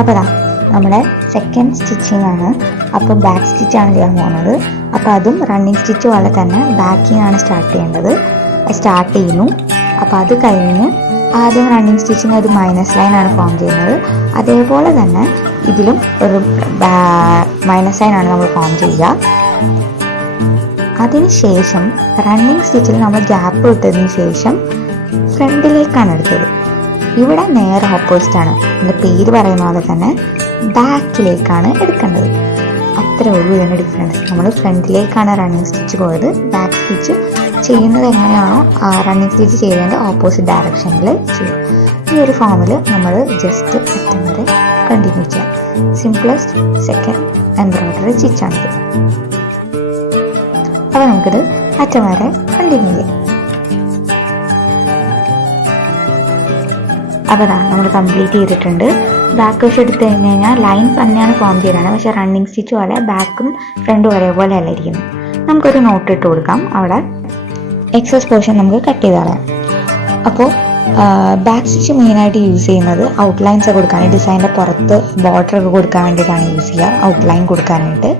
അപ്പോൾ നമ്മുടെ second stitching ആണ്. അപ്പോൾ ബാക്ക് സ്റ്റിച്ചാണ് ചെയ്യാൻ പോകുന്നത്. അപ്പോൾ അതും റണ്ണിങ് സ്റ്റിച്ച് പോലെ തന്നെ ബാക്കിങ് ആണ് സ്റ്റാർട്ട് ചെയ്യുന്നു. അപ്പോൾ അത് കഴിഞ്ഞ് ആദ്യം റണ്ണിങ് സ്റ്റിച്ചിങ് ഒരു മൈനസ് ലൈൻ ആണ് ഫോം ചെയ്യുന്നത്. അതേപോലെ തന്നെ ഇതിലും ഒരു മൈനസ് ലൈൻ ആണ് നമ്മൾ ഫോം ചെയ്യുക. അതിനുശേഷം റണ്ണിങ് സ്റ്റിച്ചിൽ നമ്മൾ ഗ്യാപ്പ് ഇട്ടതിന് ശേഷം ഫ്രണ്ടിലേക്കാണ് എടുത്തത്. ഇവിടെ നേരെ ഓപ്പോസിറ്റ് ആണ്. എൻ്റെ പേര് പറയുന്ന പോലെ തന്നെ ബാക്കിലേക്കാണ് എടുക്കേണ്ടത്. അത്രേ ഉള്ളൂ ഇതിൻ്റെ ഡിഫറൻസ്. നമ്മൾ ഫ്രണ്ടിലേക്കാണ് റണ്ണിങ് സ്റ്റിച്ച് പോയത്. ബാക്ക് സ്റ്റിച്ച് ചെയ്യുന്നത് എങ്ങനെയാണോ റണ്ണിങ് സ്റ്റിച്ച് ചെയ്തതിൻ്റെ ഓപ്പോസിറ്റ് ഡയറക്ഷനിൽ ചെയ്യും. ഈ ഒരു ഫോമിൽ നമ്മൾ ജസ്റ്റ് അറ്റം വരെ കണ്ടിന്യൂ ചെയ്യാം. സിംപ്ലസ്റ്റ് സെക്കൻഡ് എംബ്രോയിഡറി സ്റ്റിച്ചാണിത്. അപ്പോൾ നമുക്കിത് അറ്റം വരെ കണ്ടിന്യൂ ചെയ്യാം. അപ്പോൾ നമ്മൾ കംപ്ലീറ്റ് ചെയ്തിട്ടുണ്ട്. ബാക്ക് വശം എടുത്തു കഴിഞ്ഞ് കഴിഞ്ഞാൽ ലൈൻ തന്നെയാണ് ഫോം ചെയ്തതാണ്. പക്ഷേ റണ്ണിങ് സ്റ്റിച്ച് പോലെ ബാക്കും ഫ്രണ്ടും ഒരേപോലെ അല്ല ഇരിക്കുന്നത്. നമുക്കൊരു നോട്ട് ഇട്ട് കൊടുക്കാം. അവിടെ എക്സസ് പോർഷൻ നമുക്ക് കട്ട് ചെയ്ത് കളയാം. അപ്പോൾ ബാക്ക് സ്റ്റിച്ച് മെയിനായിട്ട് യൂസ് ചെയ്യുന്നത് ഔട്ട്ലൈൻസ് കൊടുക്കാൻ, ഡിസൈനിൻ്റെ പുറത്ത് ബോർഡർ ഒക്കെ കൊടുക്കാൻ വേണ്ടിയിട്ടാണ് യൂസ് ചെയ്യുക, ഔട്ട്ലൈൻ കൊടുക്കാനായിട്ട്.